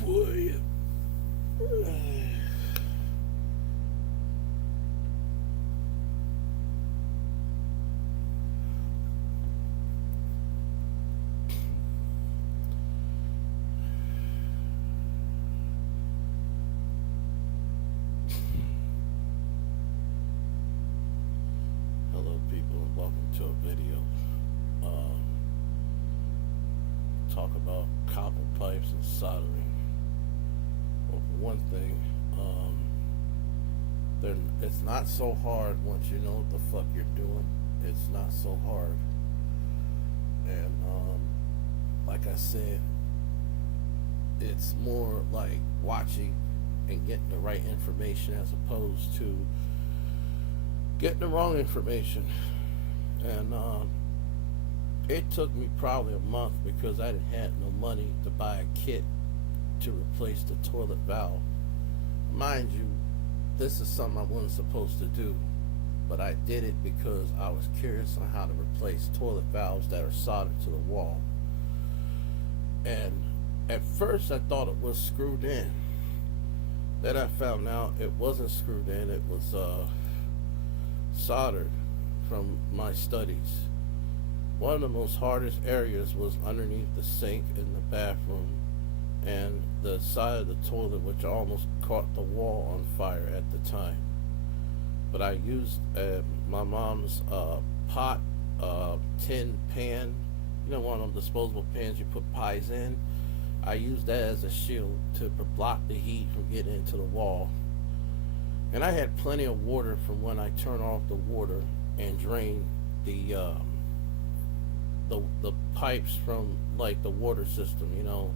boy. Hello, people, and welcome to a video. Talk about copper pipes and soldering. Well, for one thing, it's not so hard once you know what the fuck you're doing. It's not so hard. And like I said, it's more like watching and getting the right information as opposed to getting the wrong information. And it took me probably a month because I didn't have no money to buy a kit to replace the toilet valve. Mind you, this is something I wasn't supposed to do, but I did it because I was curious on how to replace toilet valves that are soldered to the wall. And at first I thought it was screwed in. Then I found out it wasn't screwed in, it was soldered from my studies. One of the most hardest areas was underneath the sink in the bathroom and the side of the toilet, which almost caught the wall on fire at the time. But I used my mom's pot tin pan, you know, one of them disposable pans you put pies in. I used that as a shield to block the heat from getting into the wall. And I had plenty of water from when I turned off the water and drained the pipes from like the water system, you know,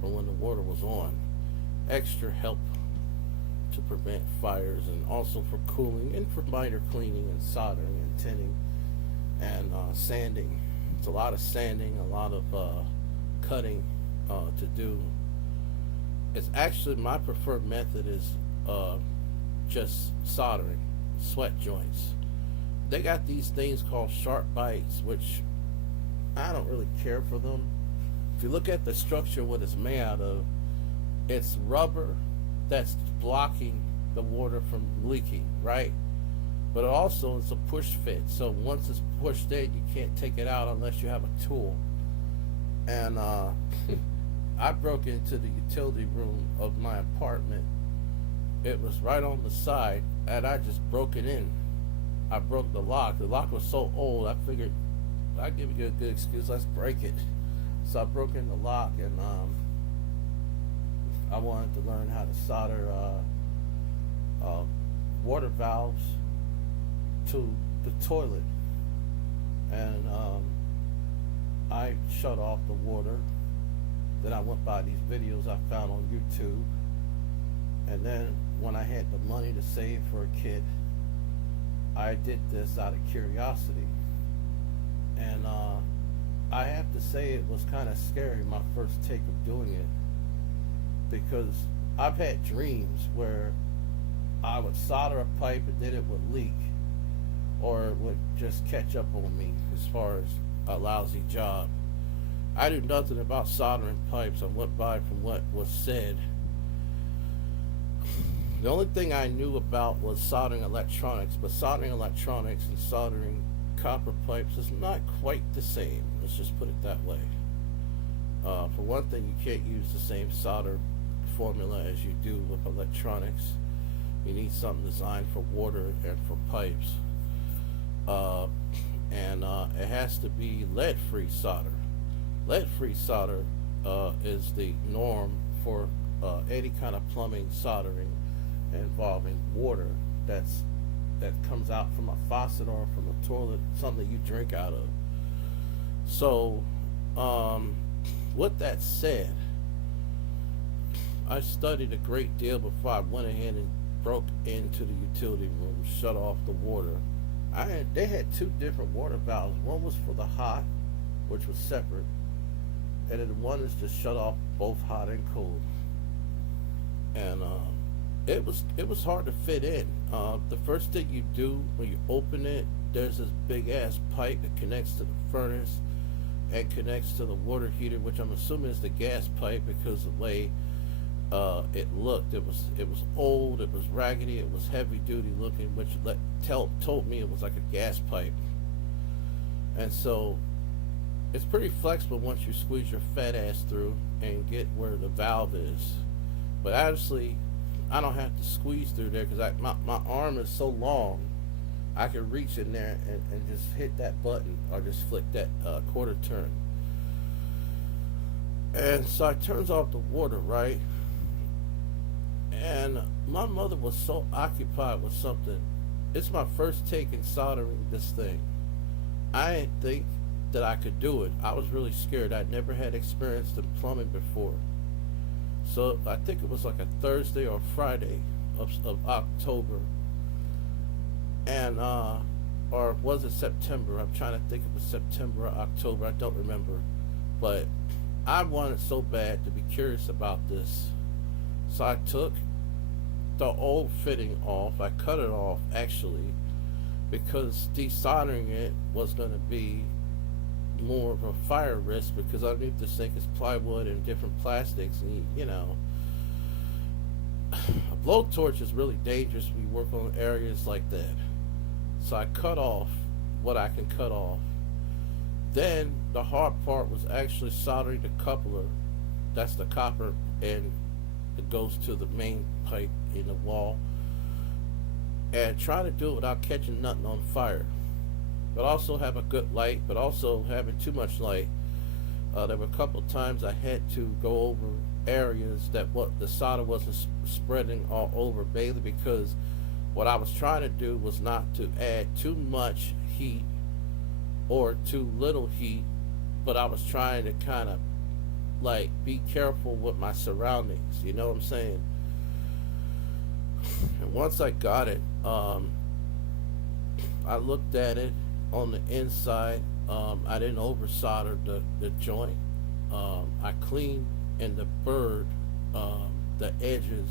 from when the water was on. Extra help to prevent fires and also for cooling and for minor cleaning and soldering and tinning and sanding. It's a lot of sanding, a lot of cutting to do. It's actually my preferred method is just soldering, sweat joints. They got these things called sharp bites, which I don't really care for them. If you look at the structure, what it's made out of, it's rubber that's blocking the water from leaking, right? But also it's a push fit, so once it's pushed in, you can't take it out unless you have a tool. And I broke into the utility room of my apartment. It was right on the side, and I just broke it in. I broke the lock. The lock was so old, I figured I'd give you a good excuse, let's break it. So I broke in the lock, and I wanted to learn how to solder water valves to the toilet. And I shut off the water. Then I went by these videos I found on YouTube. And then when I had the money to save for a kit, I did this out of curiosity. And I have to say it was kind of scary, my first take of doing it, because I've had dreams where I would solder a pipe and then it would leak, or it would just catch up on me as far as a lousy job. I knew nothing about soldering pipes. I went by from what was said. The only thing I knew about was soldering electronics, but soldering electronics and soldering copper pipes is not quite the same. Let's just put it that way. For one thing, you can't use the same solder formula as you do with electronics. You need something designed for water and for pipes. And it has to be lead-free solder. Lead-free solder is the norm for any kind of plumbing soldering involving water that comes out from a faucet or from a toilet, something you drink out of. So, with that said, I studied a great deal before I went ahead and broke into the utility room, shut off the water. They had two different water valves. One was for the hot, which was separate, and then one is to shut off both hot and cold. And it was hard to fit in. The first thing you do when you open it, there's this big ass pipe that connects to the furnace and connects to the water heater, which I'm assuming is the gas pipe because the way it looked. It was old. It was raggedy. It was heavy duty looking, which told me it was like a gas pipe. And so it's pretty flexible once you squeeze your fat ass through and get where the valve is. But actually, I don't have to squeeze through there because my arm is so long. I can reach in there and just hit that button or just flick that quarter turn. And so I turns off the water, right? And my mother was so occupied with something. It's my first take in soldering this thing. I didn't think that I could do it. I was really scared. I'd never had experience in plumbing before. So I think it was like a Thursday or Friday of October. And, or was it September? I'm trying to think if it was September or October. I don't remember. But I wanted so bad to be curious about this. So I took the old fitting off. I cut it off actually because desoldering it was going to be more of a fire risk because underneath this thing is plywood and different plastics, and a blowtorch is really dangerous when you work on areas like that. So I cut off what I can cut off. Then the hard part was actually soldering the coupler. That's the copper, and it goes to the main pipe in the wall. And trying to do it without catching nothing on fire. But also have a good light, but also having too much light. There were a couple of times I had to go over areas that what the solder wasn't spreading all over, mainly because what I was trying to do was not to add too much heat or too little heat, but I was trying to kind of like be careful with my surroundings. You know what I'm saying? And once I got it, I looked at it on the inside. I didn't over solder the joint. I cleaned in the bird the edges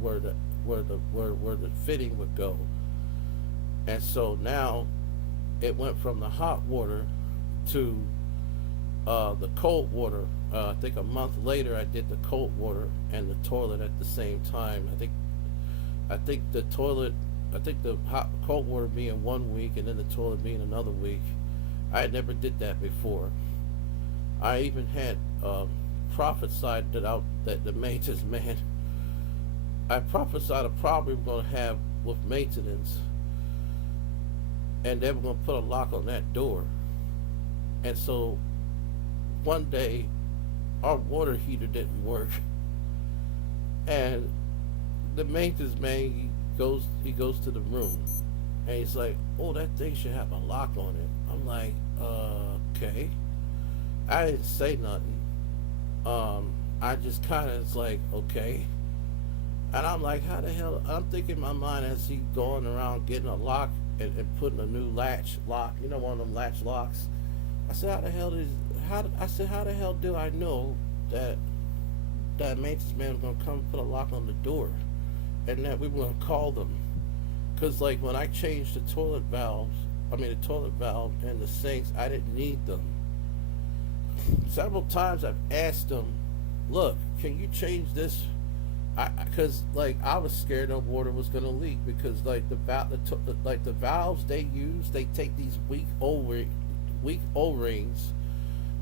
where the fitting would go. And so now it went from the hot water to the cold water. I think a month later I did the cold water and the toilet at the same time. I think the toilet, I think the cold water being 1 week and then the toilet being another week. I had never did that before. I even had prophesied that the maintenance man. I prophesied a problem we were going to have with maintenance, and they were going to put a lock on that door. And so one day our water heater didn't work, and the maintenance man he goes to the room and he's like, "Oh, that thing should have a lock on it." I'm like, okay. I didn't say nothing. I just kind of was like, okay. And I'm like, how the hell? I'm thinking in my mind as he going around getting a lock and putting a new latch lock. You know, one of them latch locks. I said, how the hell do I know that maintenance man was gonna come and put a lock on the door, and that we were gonna call them? Because like when I changed the toilet valve and the sinks, I didn't need them. Several times I've asked them, look, can you change this? Because like I was scared the water was gonna leak, because like the valves they use, they take these weak O-rings.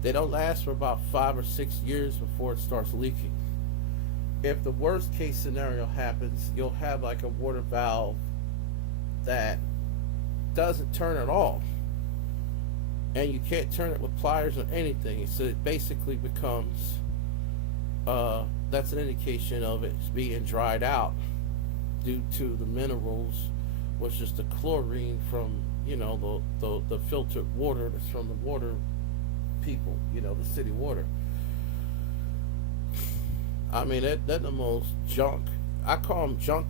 They don't last for about 5 or 6 years before it starts leaking. If the worst case scenario happens, you'll have like a water valve that doesn't turn at all, and you can't turn it with pliers or anything. So it basically becomes that's an indication of it being dried out due to the minerals, which is the chlorine from the filtered water that's from the water people, the city water. I mean, that's the most junk. I call them junk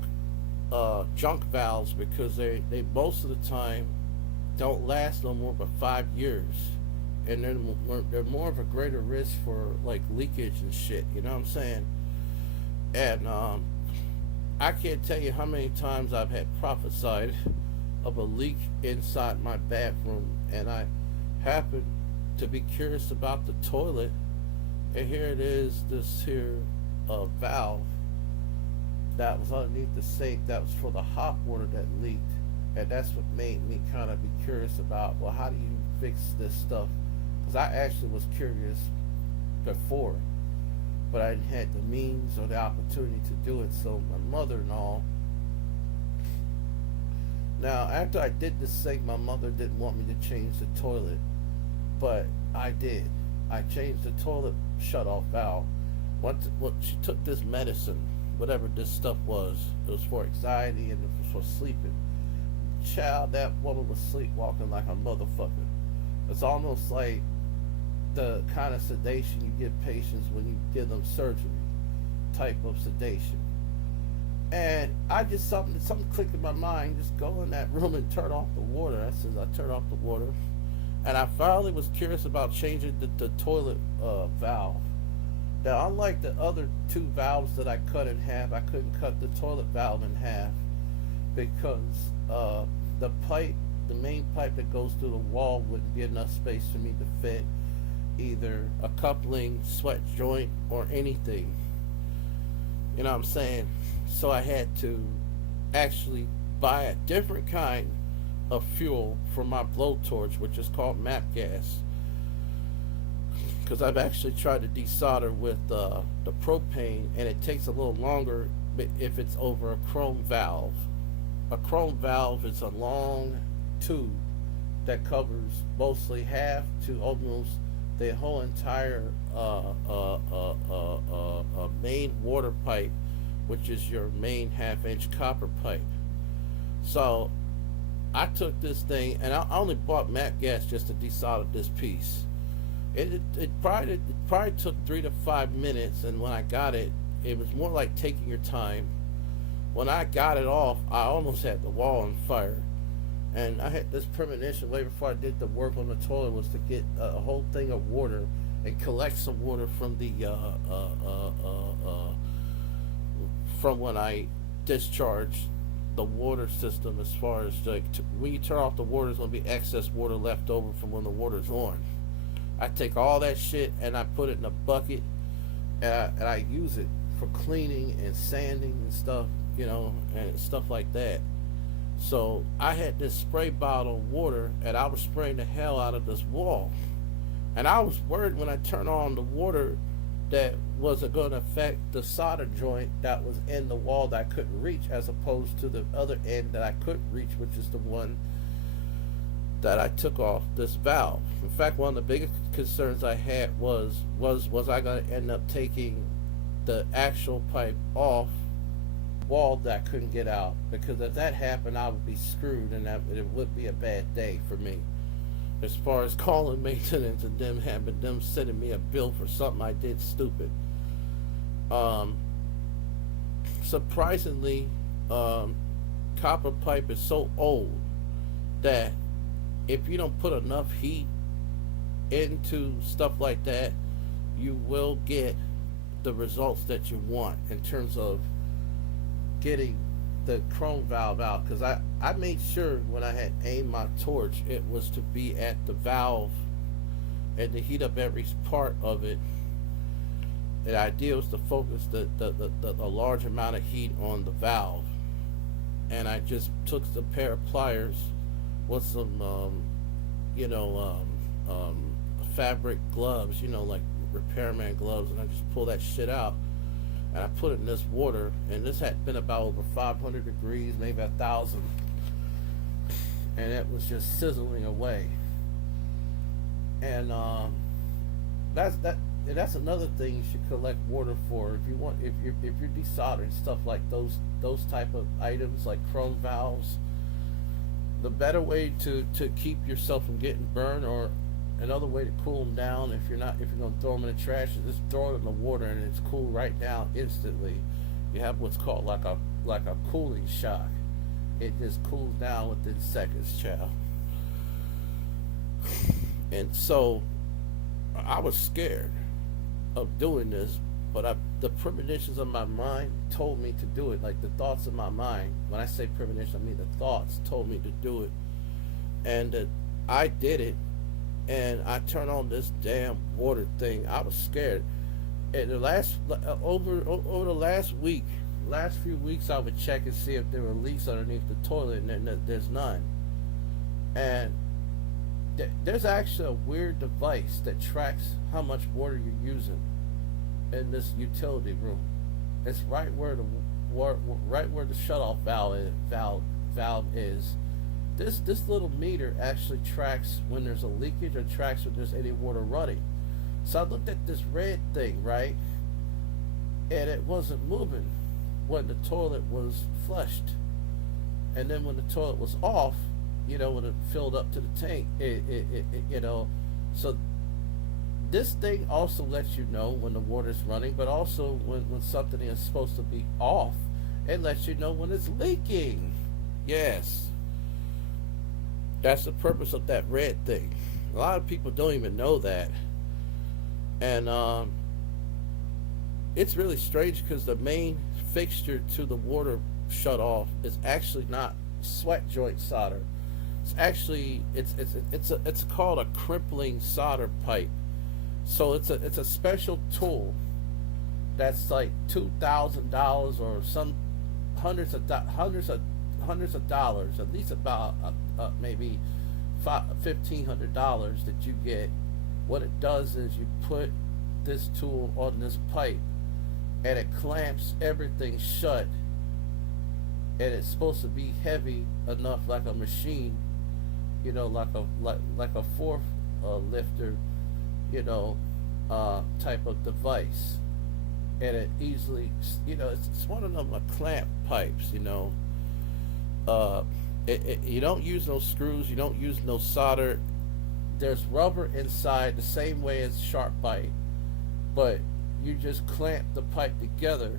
valves, because they most of the time don't last no more but 5 years, and they're more of a greater risk for like leakage and shit. You know what I'm saying? And I can't tell you how many times I've had prophesied of a leak inside my bathroom, and I happened to be curious about the toilet, and here it is, this here valve that was underneath the sink that was for the hot water that leaked. And that's what made me kind of be curious about, well, how do you fix this stuff? Because I actually was curious before, but I didn't have the means or the opportunity to do it. So my mother-in-law, now after I did the sink, my mother didn't want me to change the toilet, but I did. I changed the toilet shut-off valve. What she took this medicine, whatever this stuff was. It was for anxiety and it was for sleeping. Child, that woman was sleepwalking like a motherfucker. It's almost like the kind of sedation you give patients when you give them surgery, type of sedation. And I just something clicked in my mind. Just go in that room and turn off the water. I said I turned off the water, and I finally was curious about changing the toilet valve. Now, unlike the other two valves that I cut in half, I couldn't cut the toilet valve in half because the pipe, the main pipe that goes through the wall, wouldn't be enough space for me to fit either a coupling, sweat joint, or anything. You know what I'm saying? So I had to actually buy a different kind of fuel for my blowtorch, which is called MAP gas. Because I've actually tried to desolder with the propane, and it takes a little longer if it's over a chrome valve. A chrome valve is a long tube that covers mostly half to almost the whole entire main water pipe, which is your main half-inch copper pipe. So I took this thing, and I only bought MAP gas just to desolder this piece. It probably took 3 to 5 minutes, and when I got it, it was more like taking your time. When I got it off, I almost had the wall on fire, and I had this premonition way before I did the work on the toilet was to get a whole thing of water and collect some water from the from when I discharged the water system. As far as like when you turn off the water, there's gonna be excess water left over from when the water's on. I take all that shit and I put it in a bucket, and I use it for cleaning and sanding and stuff, and stuff like that. So I had this spray bottle of water, and I was spraying the hell out of this wall. And I was worried when I turned on the water that wasn't going to affect the solder joint that was in the wall that I couldn't reach, as opposed to the other end that I could reach, which is the one that I took off this valve. In fact, one of the biggest concerns I had was I going to end up taking the actual pipe off wall that I couldn't get out, because if that happened, I would be screwed, and it would be a bad day for me. As far as calling maintenance and them sending me a bill for something I did stupid. Surprisingly, copper pipe is so old that if you don't put enough heat into stuff like that, you will get the results that you want in terms of getting the chrome valve out. Because I made sure when I had aimed my torch, it was to be at the valve and to heat up every part of it. The idea was to focus a large amount of heat on the valve. And I just took a pair of pliers with some fabric gloves, like repairman gloves, and I just pulled that shit out, and I put it in this water, and this had been about over 500 degrees, maybe 1,000, and it was just sizzling away. And that's another thing you should collect water for if you want, if you're desoldering stuff like those type of items like chrome valves. The better way to keep yourself from getting burned, or another way to cool them down, if you're going to throw them in the trash, is just throw it in the water and it's cool right down instantly. You have what's called like a cooling shock. It just cools down within seconds, child. And so I was scared of doing this, but the premonitions of my mind told me to do it. Like the thoughts of my mind, when I say premonition, I mean the thoughts told me to do it, and I did it. And I turned on this damn water thing. I was scared. And over the last week, last few weeks I would check and see if there were leaks underneath the toilet, and there's none. And there's actually a weird device that tracks how much water you're using in this utility room. It's right where right where the shutoff valve is. This little meter actually tracks when there's a leakage or tracks when there's any water running. So I looked at this red thing, right, and it wasn't moving when the toilet was flushed, and then when the toilet was off, when it filled up to the tank, so this thing also lets you know when the water's running, but also when something is supposed to be off, it lets you know when it's leaking. Yes, that's the purpose of that red thing. A lot of people don't even know that, and it's really strange because the main fixture to the water shut off is actually not sweat joint solder. It's actually it's called a crimpling solder pipe. So it's a special tool that's like $2,000 or some hundreds of dollars, at least about maybe $1,500 that you get. What it does is you put this tool on this pipe, and it clamps everything shut, and it's supposed to be heavy enough, like a machine, like a fork lifter, type of device, and it easily, it's one of them clamp pipes, you don't use no screws, you don't use no solder. There's rubber inside the same way as sharp bite, but you just clamp the pipe together,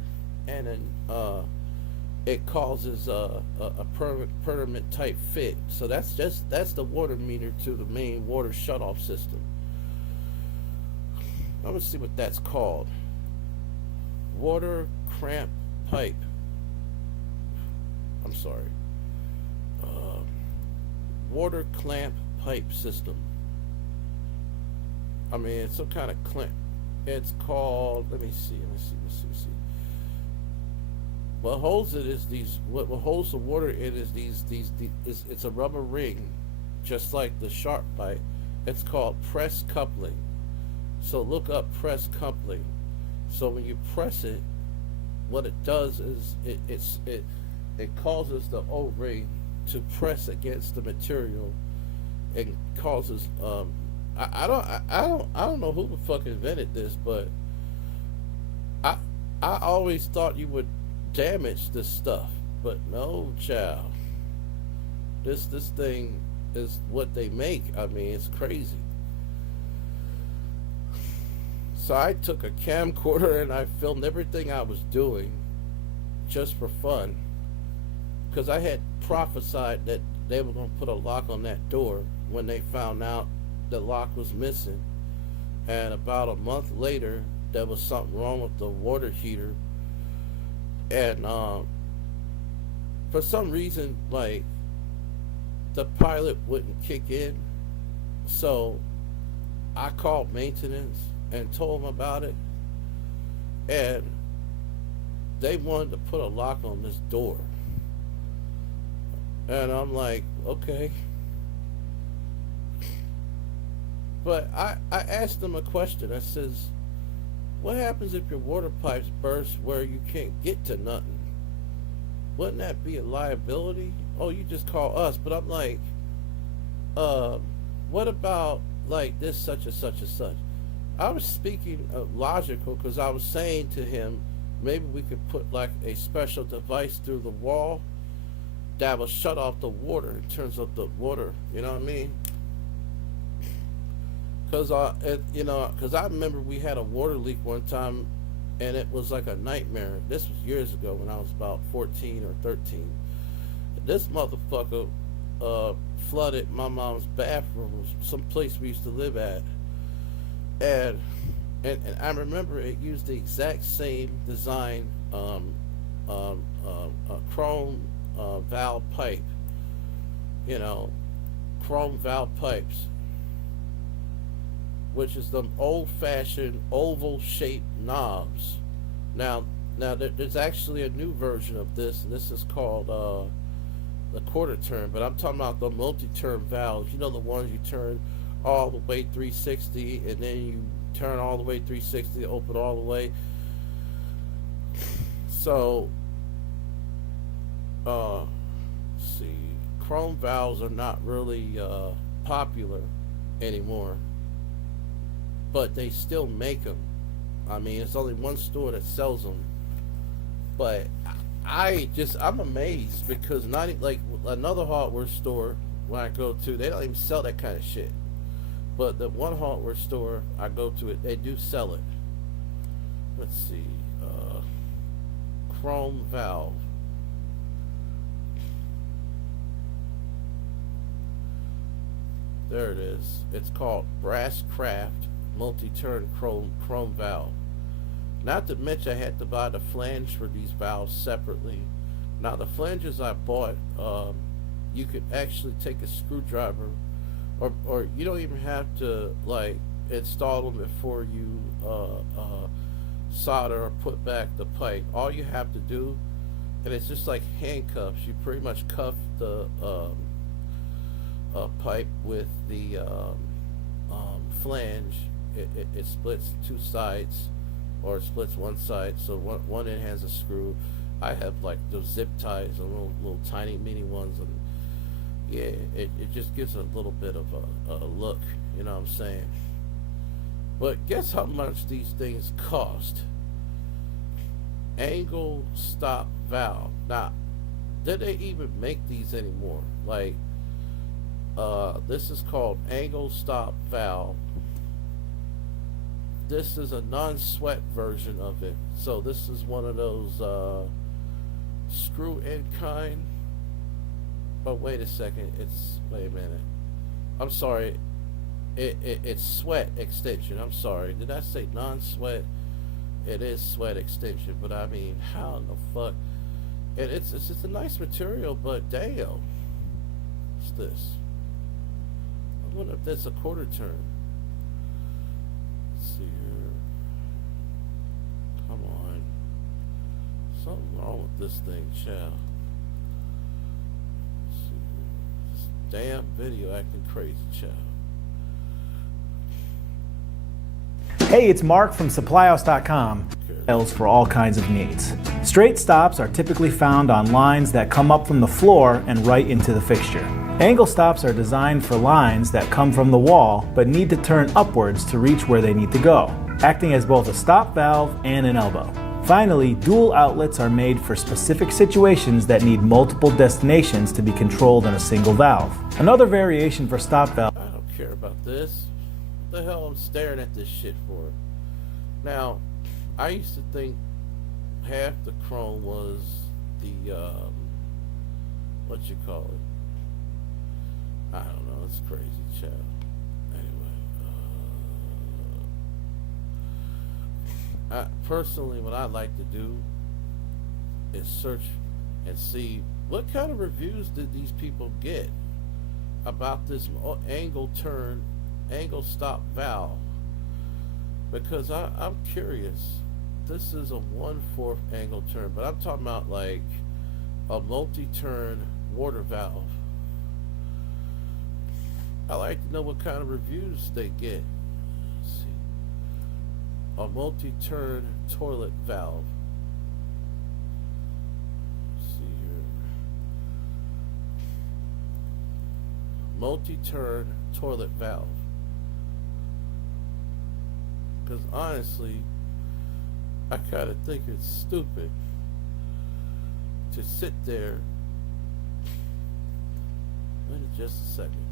and then it causes a permanent type fit. So that's the water meter to the main water shutoff system. I'm gonna see what that's called. Water clamp pipe. I'm sorry. Water clamp pipe system. I mean, it's some kind of clamp. It's called. Let me see. What holds it is these. What holds the water in is these. It's a rubber ring, just like the sharp pipe. It's called press coupling. So look up press coupling. So when you press it, what it does is it causes the O-ring to press against the material, and causes I don't know who the fuck invented this, but I always thought you would damage this stuff, but no, child. This thing is what they make. I mean, it's crazy. So I took a camcorder and I filmed everything I was doing just for fun, because I had prophesied that they were going to put a lock on that door when they found out the lock was missing. And about a month later, there was something wrong with the water heater, and for some reason, like, the pilot wouldn't kick in. So I called maintenance and told them about it, and they wanted to put a lock on this door. And I'm like, okay. But I asked them a question. I says, what happens if your water pipes burst where you can't get to nothing? Wouldn't that be a liability? Oh, you just call us. But I'm like, what about like this, such and such and such? I was speaking logical, because I was saying to him, maybe we could put like a special device through the wall that will shut off the water in terms of the water. You know what I mean? Because I remember we had a water leak one time, and it was like a nightmare. This was years ago when I was about 14 or 13. This motherfucker flooded my mom's bathroom, some place we used to live at, and I remember it used the exact same design, chrome valve pipe, chrome valve pipes, which is them old-fashioned oval-shaped knobs. Now Now there's actually a new version of this, and this is called the quarter turn. But I'm talking about the multi-turn valves. You know, the ones you turn all the way 360, and then you turn all the way 360, open all the way. So, see, chrome valves are not really popular anymore, but they still make them. I mean, it's only one store that sells them, but I'm amazed because not like another hardware store when I go to, they don't even sell that kind of shit. But the one hardware store I go to, it they do sell it. Let's see, chrome valve. There it is. It's called Brass Craft Multi-Turn Chrome Valve. Not to mention I had to buy the flange for these valves separately. Now the flanges I bought, you could actually take a screwdriver, or you don't even have to like install them before you solder or put back the pipe. All you have to do, and it's just like handcuffs. You pretty much cuff the pipe with the flange. It splits two sides, or it splits one side. So one end has a screw. I have like those zip ties, the little tiny mini ones, and yeah, it just gives a little bit of a look. You know what I'm saying? But guess how much these things cost? Angle stop valve. Now, do they even make these anymore? Like, this is called angle stop valve. This is a non-sweat version of it. So this is one of those screw in kind. But wait a second. Wait a minute. I'm sorry. It's sweat extension. I'm sorry. Did I say non-sweat? It is sweat extension. But I mean, how in the fuck? And it's just a nice material, but damn. What's this? I wonder if that's a quarter turn. Let's see here. Come on. Something wrong with this thing, child. Let's see here. This damn video acting crazy, child. Hey, it's Mark from SupplyHouse.com. For all kinds of needs. Straight stops are typically found on lines that come up from the floor and right into the fixture. Angle stops are designed for lines that come from the wall but need to turn upwards to reach where they need to go, acting as both a stop valve and an elbow. Finally, dual outlets are made for specific situations that need multiple destinations to be controlled in a single valve. Another variation for stop valve. I don't care about this. What the hell I'm staring at this shit for? Now, I used to think half the chrome was the, what you call it? I don't know, it's crazy, child. Anyway, personally, what I like to do is search and see what kind of reviews did these people get about this angle stop valve. Because I'm curious. This is a 1/4 angle turn, but I'm talking about like a multi-turn water valve. I like to know what kind of reviews they get. Let's see. A multi-turn toilet valve. Let's see here. Multi-turn toilet valve. Because honestly, I kind of think it's stupid to sit there. Wait just a second.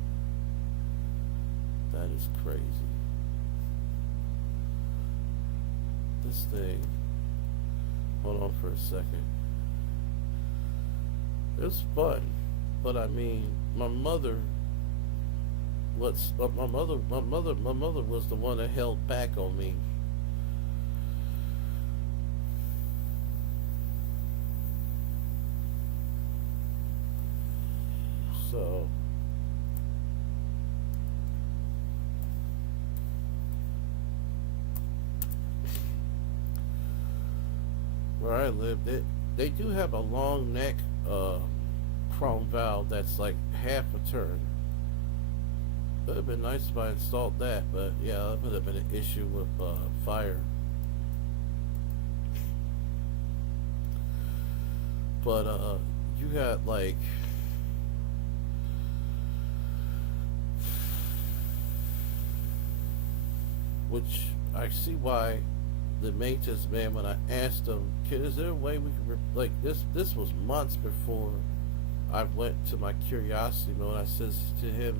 That is crazy. This thing. Hold on for a second. It's fun, but I mean, my mother was the one that held back on me. So where I live, they do have a long neck chrome valve that's like half a turn. It would have been nice if I installed that, but yeah, that would have been an issue with fire. But you got like which I see why the maintenance man, when I asked him, "Kid, is there a way we can like this?" This was months before I went to my curiosity mode. I says to him,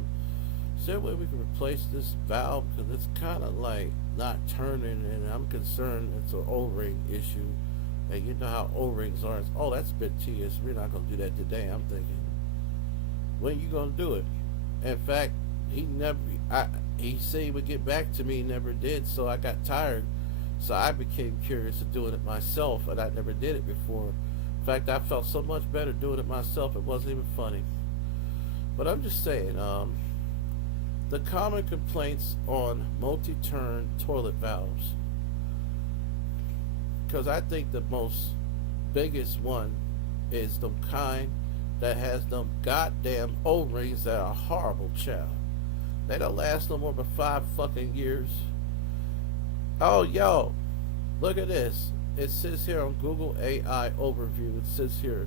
"Is there a way we can replace this valve? Because it's kind of like not turning, and I'm concerned it's an O-ring issue. And you know how O-rings are. It's, oh, that's a bit tedious. We're not gonna do that today." I'm thinking, when are you gonna do it? In fact, he never. He said he would get back to me. He never did. So I got tired. So I became curious of doing it myself, and I never did it before. In fact, I felt so much better doing it myself. It wasn't even funny. But I'm just saying, the common complaints on multi-turn toilet valves, because I think the most biggest one is the kind that has them goddamn O-rings that are horrible, child. They don't last no more than 5 fucking years. Oh, yo, look at this. It says here on Google AI overview, it says here,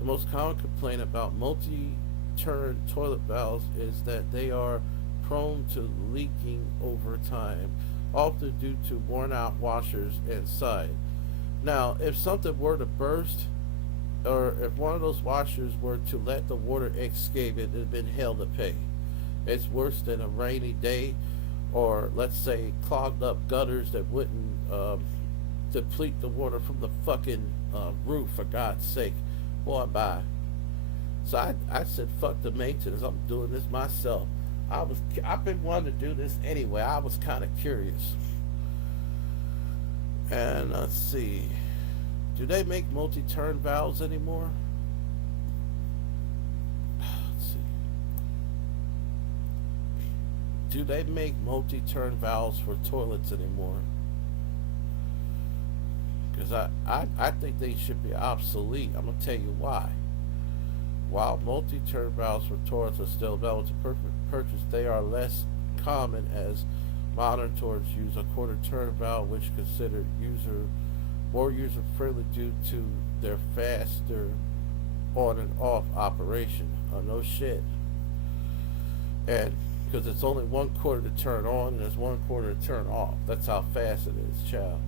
the most common complaint about multi-turn toilet valves is that they are prone to leaking over time, often due to worn out washers inside. Now, if something were to burst, or if one of those washers were to let the water escape, it would have been hell to pay. It's worse than a rainy day, or let's say clogged up gutters that wouldn't deplete the water from the fucking roof, for God's sake. Boy, bye. So I said, fuck the maintenance. I'm doing this myself. I've been wanting to do this anyway. I was kind of curious. And let's see, do they make multi-turn valves anymore? Let's see. Do they make multi-turn valves for toilets anymore? Because I think they should be obsolete. I'm going to tell you why. While multi-turn valves for toilets are still available to purchase, they are less common as modern toilets use a quarter-turn valve, which is considered more user-friendly due to their faster on and off operation. No shit. And because it's only 1/4 to turn on and it's 1/4 to turn off. That's how fast it is, child.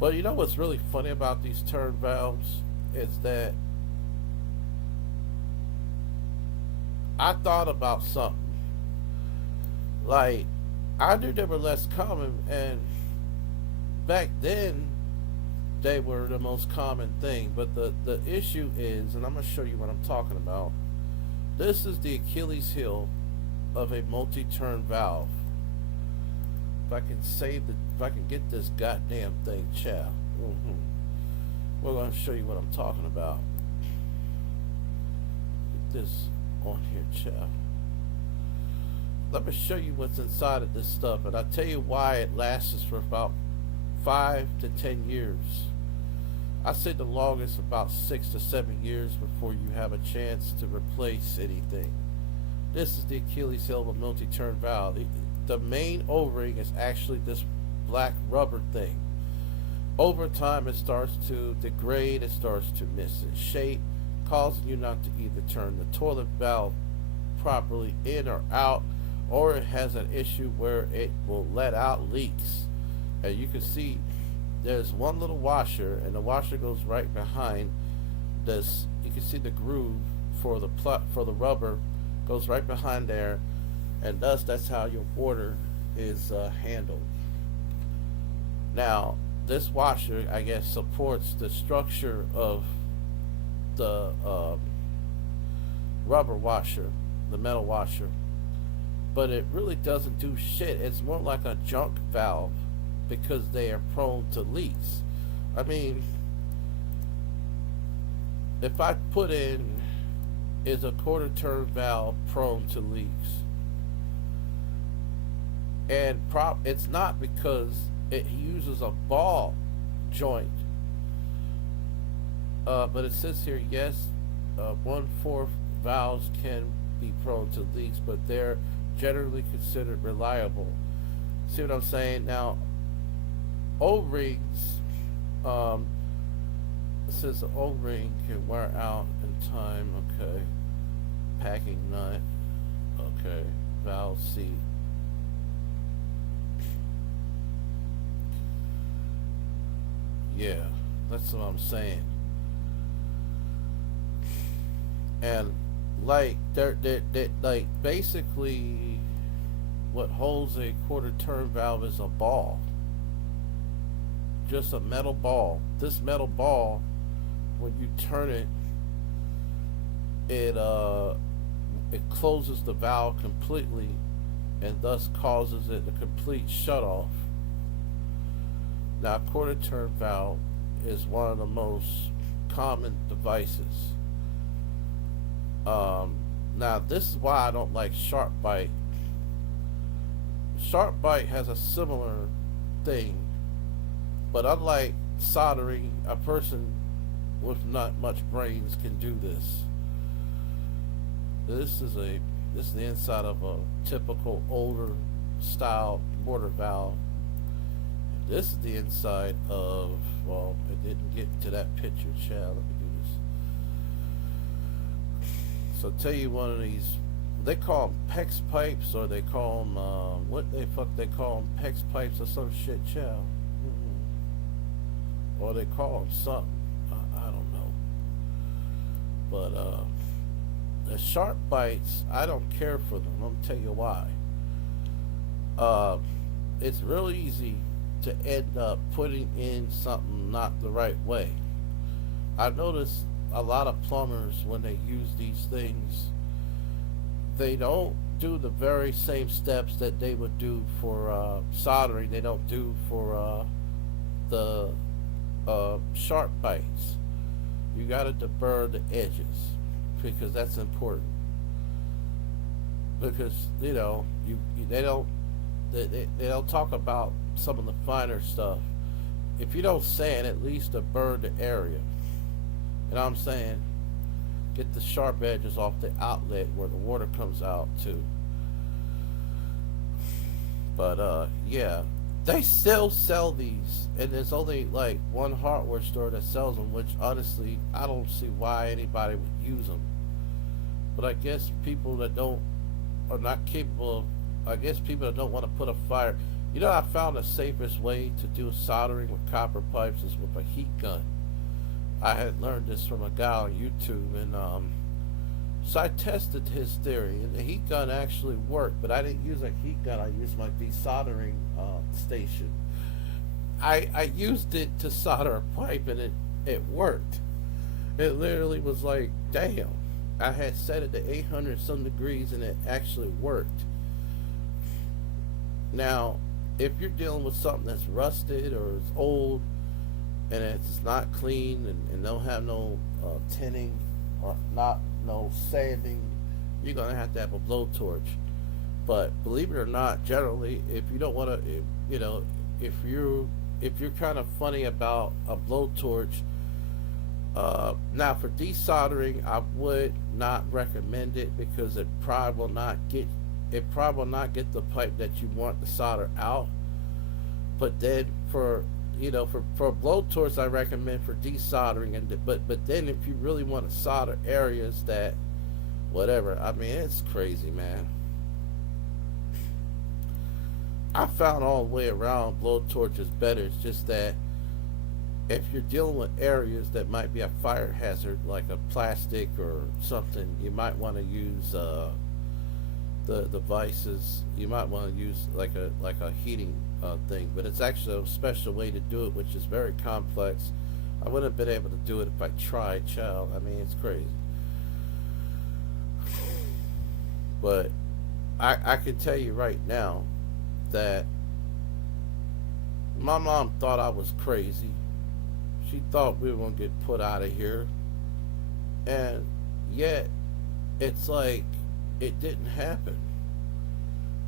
But you know what's really funny about these turn valves is that I thought about something. Like, I knew they were less common, and back then they were the most common thing. But the issue is, and I'm going to show you what I'm talking about. This is the Achilles heel of a multi-turn valve. If I can get this goddamn thing, child. We're going to show you what I'm talking about. Get this on here, child. Let me show you what's inside of this stuff, and I'll tell you why it lasts for about 5 to 10 years. I say the longest about 6 to 7 years before you have a chance to replace anything. This is the Achilles heel of a multi-turn valve. The main O-ring is actually this black rubber thing. Over time, it starts to degrade, it starts to miss its shape, causing you not to either turn the toilet valve properly in or out, or it has an issue where it will let out leaks. And you can see there's one little washer, and the washer goes right behind this. You can see the groove for the rubber goes right behind there, and thus that's how your water is handled. Now, this washer, I guess, supports the structure of the rubber washer, the metal washer, but it really doesn't do shit. It's more like a junk valve because they are prone to leaks. I mean, if I put in, is a quarter-turn valve prone to leaks? And it's not, because it uses a ball joint But it says here, yes, 1/4 valves can be prone to leaks, but they're generally considered reliable. See what I'm saying? Now, O-rings, um, it says the O-ring can wear out in time. Okay. Packing nut. Okay. Valve seat. Yeah, that's what I'm saying. And like they're like basically what holds a quarter turn valve is a ball, just a metal ball. This metal ball, when you turn it, it uh it closes the valve completely, and thus causes it a complete shut off. Now, a quarter turn valve is one of the most common devices. Um, Now, this is why I don't like Sharp Bite. Sharp Bite has a similar thing, but unlike soldering, a person with not much brains can do this. This is the inside of a typical older style mortar valve. This is the inside of, well, it didn't get to that picture, child. Let me do this. So tell you one of these, they call them PEX pipes, or they call them, what the fuck they call them, PEX pipes or some shit, child. Or they call them something. I don't know. But, the Sharp Bites, I don't care for them. I'm gonna tell you why. It's real easy to end up putting in something not the right way. I notice a lot of plumbers, when they use these things, they don't do the very same steps that they would do for soldering. They don't do for the Sharp Bites. You gotta deburr the edges, because that's important. Because they don't talk about some of the finer stuff. If you don't sand, at least deburr the area. You know what I'm saying? Get the sharp edges off the outlet where the water comes out too. But yeah, they still sell these, and there's only like one hardware store that sells them. Which honestly, I don't see why anybody would use them. But I guess people that don't are not capable of. I guess people that don't want to put a fire. You know, I found the safest way to do soldering with copper pipes is with a heat gun. I had learned this from a guy on YouTube, and so I tested his theory, and the heat gun actually worked. But I didn't use a heat gun. I used my desoldering station. I used it to solder a pipe, and it worked. It literally was like, damn. I had set it to 800 some degrees, and it actually worked. Now, if you're dealing with something that's rusted or it's old and it's not clean, and don't have no tinning or not no sanding, you're gonna have to have a blowtorch. But believe it or not, generally, if you don't want to, if you're kind of funny about a blowtorch, now for desoldering, I would not recommend it, because it probably will not get the pipe that you want to solder out. But then for blowtorch, I recommend for desoldering, but then if you really want to solder areas that whatever, I mean, it's crazy, man. I found all the way around blowtorch is better. It's just that if you're dealing with areas that might be a fire hazard, like a plastic or something, you might want to use the devices. You might want to use like a heating thing, but it's actually a special way to do it, which is very complex. I wouldn't have been able to do it if I tried, child. I mean, it's crazy. But I can tell you right now that my mom thought I was crazy. She thought we were going to get put out of here. And yet, it's like it didn't happen.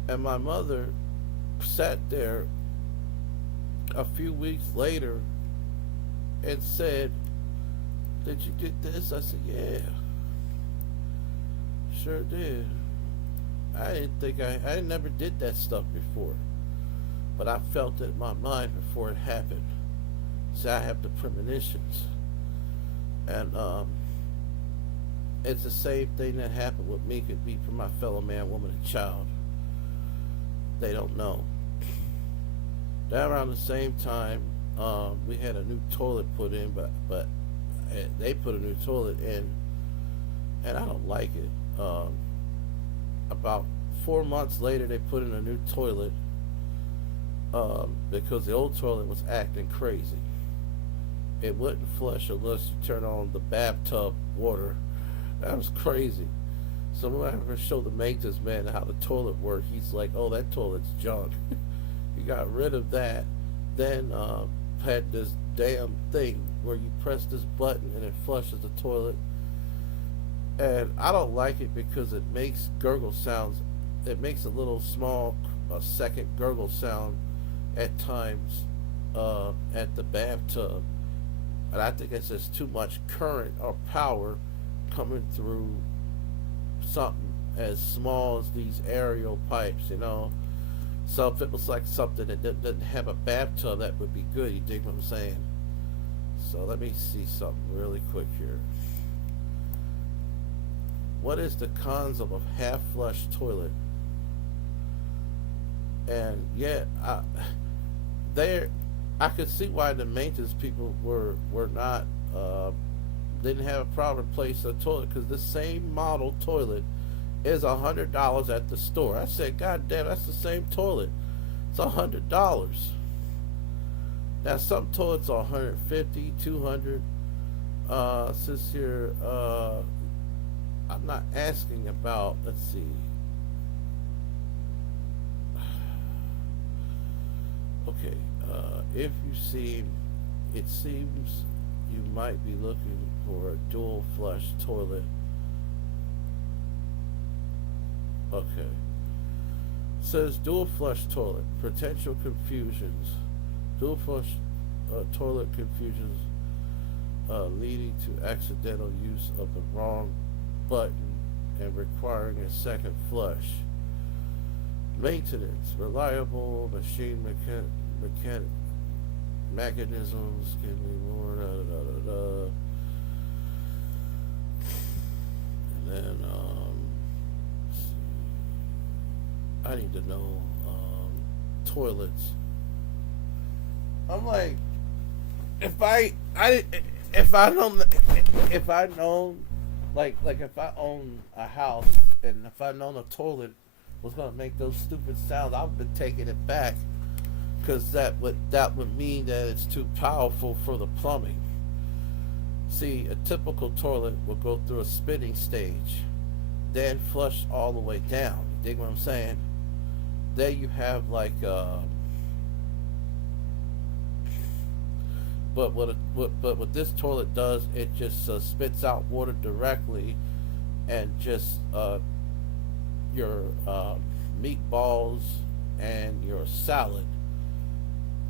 And my mother sat there a few weeks later and said, Did you get this? I said, yeah, sure did. I didn't think I never did that stuff before, but I felt it in my mind before it happened. So I have the premonitions, and it's the same thing that happened with me could be for my fellow man, woman, and child. They don't know. That around the same time, we had a new toilet put in, but they put a new toilet in, and I don't like it. About 4 months later, they put in a new toilet because the old toilet was acting crazy. It wouldn't flush unless you turn on the bathtub water. That was crazy. So when I show the maintenance man how the toilet worked, he's like, "Oh, that toilet's junk." He got rid of that. Then had this damn thing where you press this button and it flushes the toilet. And I don't like it because it makes gurgle sounds. It makes a little small second gurgle sound at times at the bathtub. And I think it's just too much current or power coming through something as small as these aerial pipes, you know. So if it was like something that didn't have a bathtub, that would be good. You dig what I'm saying? So let me see something really quick here. What is the cons of a half-flush toilet? And yeah, I could see why the maintenance people were not didn't have a problem replacing the toilet, because the same model toilet is $100 at the store. I said, God damn, that's the same toilet. It's $100. Now some toilets are 150, 200. Since here, I'm not asking about. Let's see. Okay, if you see, it seems you might be looking for a dual flush toilet. Okay. Says dual flush toilet. Potential confusions. Dual flush toilet confusions leading to accidental use of the wrong button and requiring a second flush. Maintenance. Reliable machine mechanisms can be more and then I need to know toilets. I'm like, if I know like if I own a house and if I known a toilet was gonna make those stupid sounds, I've been taking it back, because that would mean that it's too powerful for the plumbing. See, a typical toilet will go through a spinning stage, then flush all the way down. You dig what I'm saying? There you have like but what this toilet does, it just spits out water directly, and just your meatballs and your salad,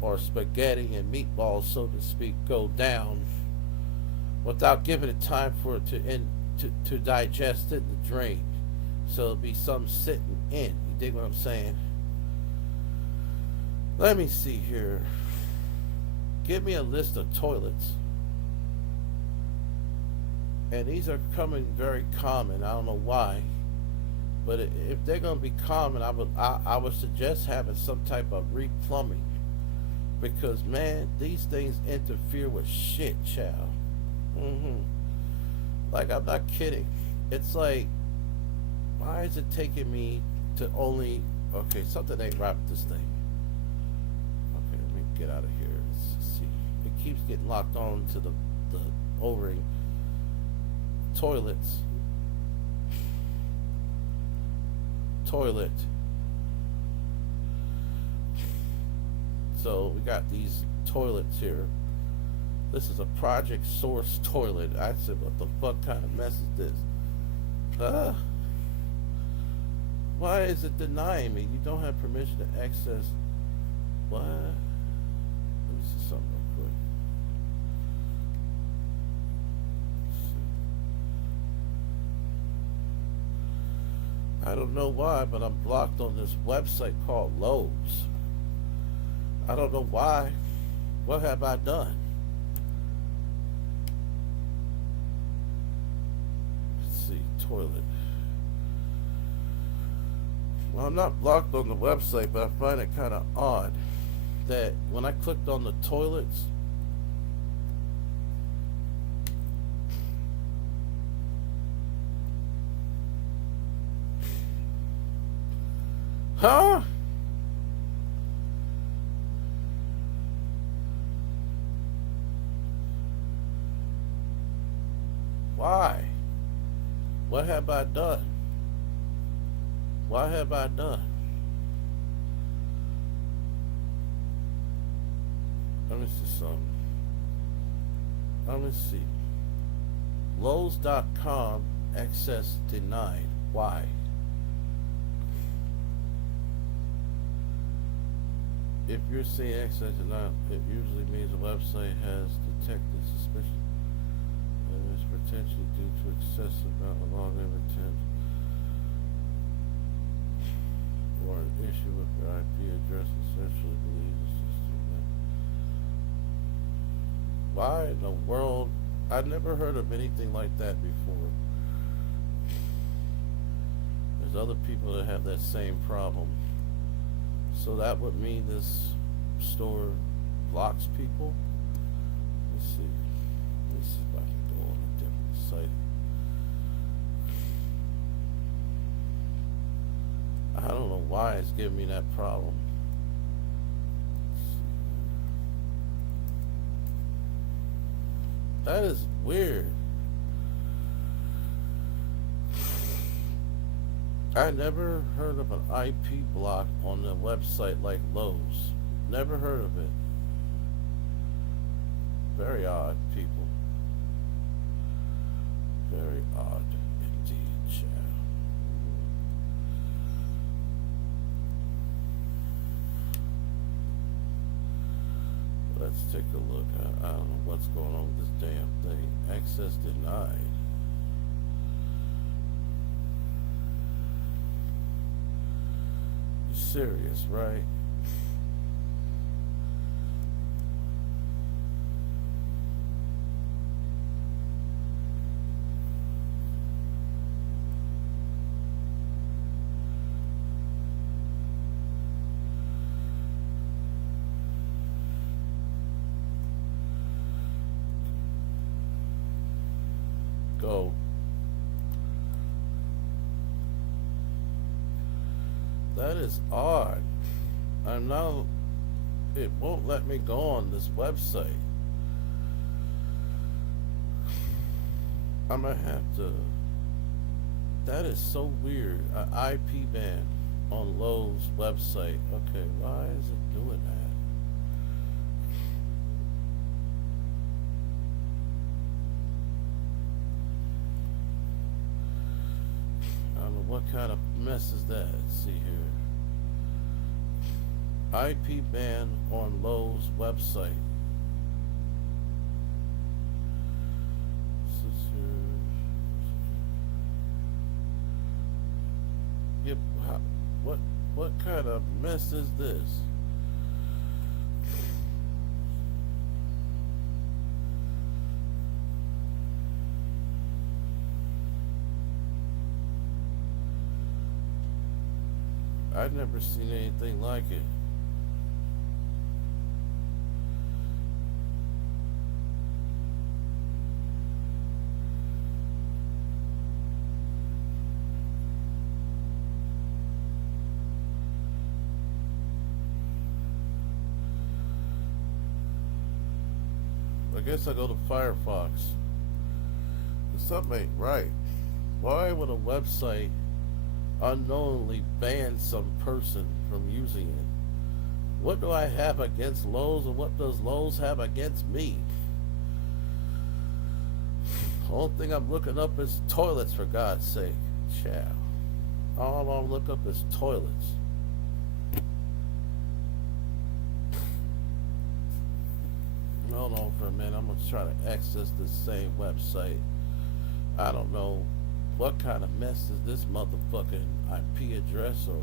or spaghetti and meatballs, so to speak, go down without giving it time for it to digest it and drain. So it'll be some sitting in. You dig what I'm saying? Let me see here. Give me a list of toilets. And these are coming very common. I don't know why. But if they're going to be common, I would suggest having some type of replumbing. Because, man, these things interfere with shit, child. Like, I'm not kidding. It's like, why is it taking me to only... Okay, something ain't right with this thing. Okay, let me get out of here. Let's see. It keeps getting locked on to the O-ring. Toilets. Toilet. So we got these toilets here. This is a Project Source toilet. I said, what the fuck kind of mess is this? Why is it denying me? You don't have permission to access. What? Let me see something real quick. I don't know why, but I'm blocked on this website called Lowe's. I don't know why. What have I done? Let's see, toilet. Well, I'm not blocked on the website, but I find it kind of odd that when I clicked on the toilets, huh? Why? What have I done? What have I done? Let me see something. Let me see. Lowe's.com access denied. Why? If you're seeing access denied, it usually means the website has detected suspicion and is potentially due to excessive amount of login intent or an issue with your IP address. Essentially, believes the system. Why in the world? I've never heard of anything like that before. There's other people that have that same problem. So that would mean this store blocks people? Let's see. Let me see if I can go on a different site. I don't know why it's giving me that problem. That is weird. I never heard of an IP block on a website like Lowe's. Never heard of it. Very odd, people. Very odd indeed, child. Let's take a look. I don't know what's going on with this damn thing. Access denied. You serious, right? Go. That is odd. I'm now. It won't let me go on this website. I'm gonna have to. That is so weird. An IP ban on Lowe's website. Okay, why is it doing that? I don't know what kind of mess is that. Let's see here. IP ban on Lowe's website. Yep. What kind of mess is this? I've never seen anything like it. I guess I go to Firefox. Something ain't right. Why would a website unknowingly ban some person from using it? What do I have against Lowe's, and what does Lowe's have against me? The only thing I'm looking up is toilets, for God's sake. Chow. All I want to look up is toilets. Hold on for a minute. I'm going to try to access this same website. I don't know what kind of mess is this motherfucking IP address or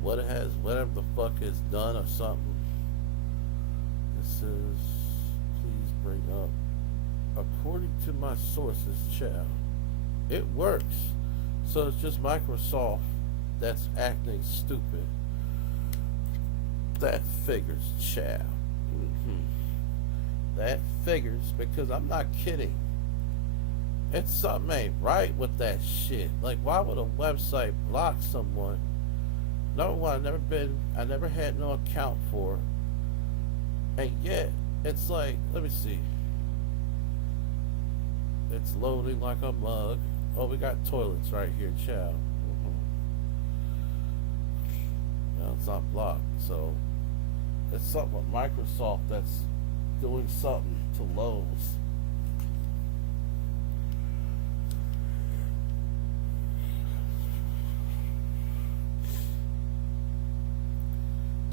what it has, whatever the fuck it's done or something. It says, please bring up, according to my sources, child. It works. So it's just Microsoft that's acting stupid. That figures, child. That figures, because I'm not kidding. It's something ain't right with that shit. Like, why would a website block someone? Number one, I never had no account for. And yet, it's like, let me see. It's loading like a mug. Oh, we got toilets right here, child. No, it's not blocked. So, it's something with Microsoft that's doing something to Lowe's.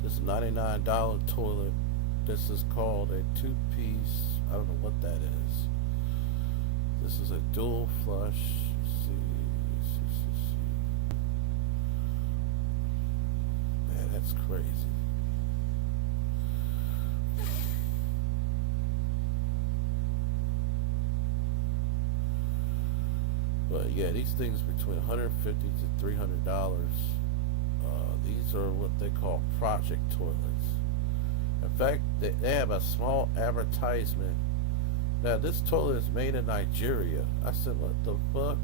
This $99 toilet, this is called a two-piece, I don't know what that is. This is a dual flush. See. Man, that's crazy. But yeah, these things between $150 to $300. These are what they call project toilets. In fact, they have a small advertisement. Now, this toilet is made in Nigeria. I said, what the fuck?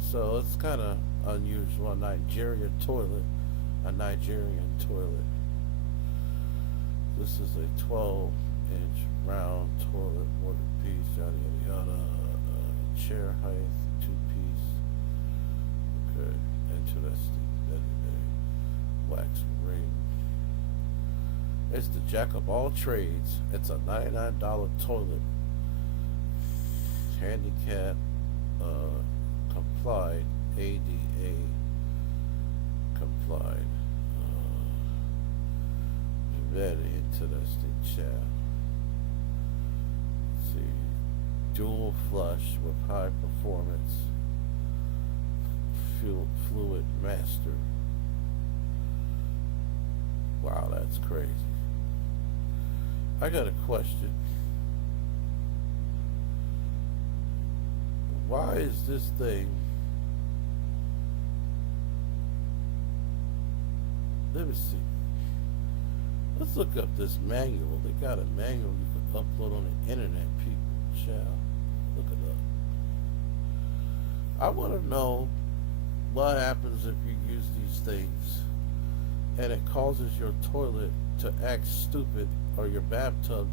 So it's kind of unusual. A Nigerian toilet. This is a 12-inch round toilet, water piece, yada yada yada. Chair height, two-piece. Okay, interesting. Wax ring. It's the jack of all trades. It's a $99 toilet. Handicap complied. ADA complied. Very interesting chair. Let's see. Dual flush with high performance. Fluid master. Wow, that's crazy. I got a question. Why is this thing... Let me see. Let's look up this manual. They got a manual you can upload on the internet, people. Shall look it up. I want to know what happens if you use these things and it causes your toilet to act stupid or your bathtub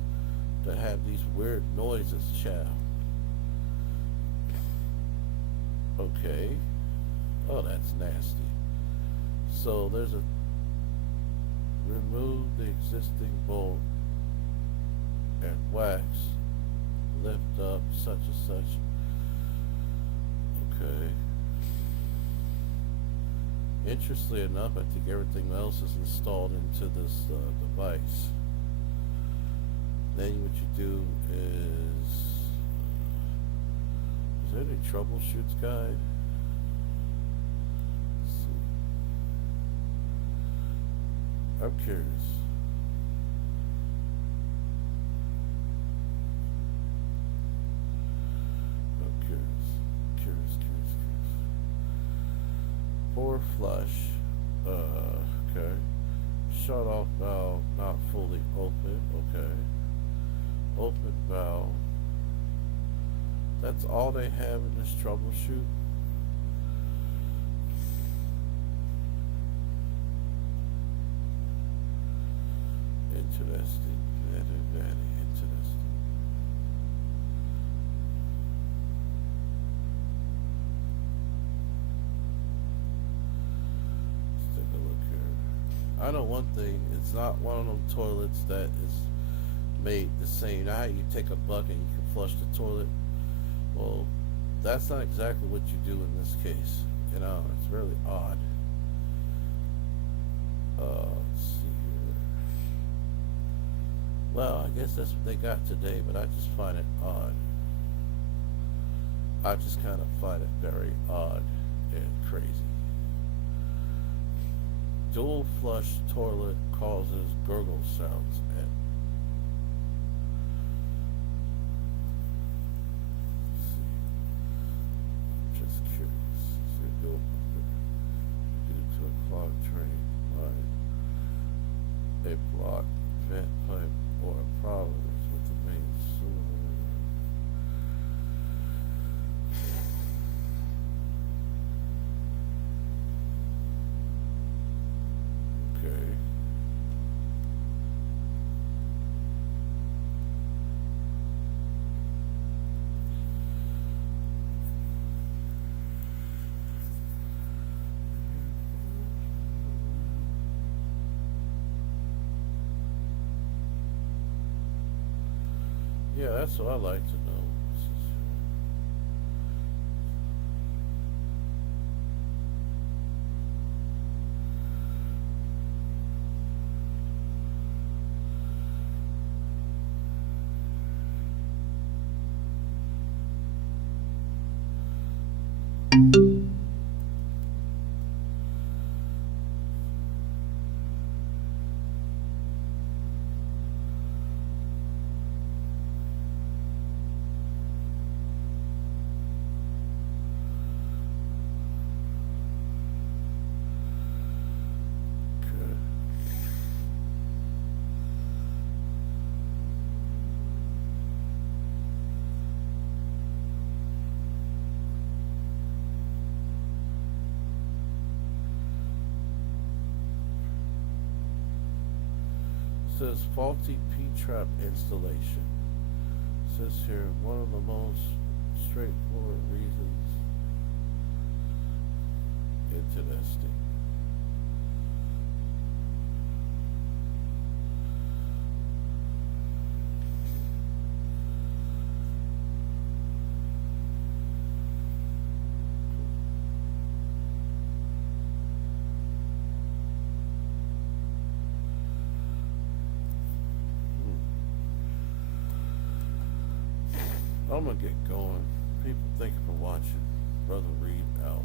to have these weird noises, child. Okay. Oh, that's nasty. So there's a remove the existing bolt and wax, lift up such and such. Okay. Interestingly enough, I think everything else is installed into this device. Then what you do is there any troubleshoots guide? Let's see. I'm curious. Pour flush. Okay. Shut off valve not fully open. Okay. Open valve. That's all they have in this troubleshoot. Interesting. Very interesting. Let's take a look here. I know one thing. It's not one of them toilets that is made the same. You know how you take a bucket and you can flush the toilet? Well, that's not exactly what you do in this case. You know, it's really odd. Let's see here. Well, I guess that's what they got today, but I just find it odd. I just kind of find it very odd and crazy. Dual flush toilet causes gurgle sounds and just curious. Due to a clogged drain line, a blocked vent pipe, or problems with the main sewer. Okay. Yeah, that's what I like to know. Okay. Says faulty P-trap installation. Says here one of the most straightforward reasons. Interesting. I'm gonna get going. People, thank you for watching. Brother Reed out.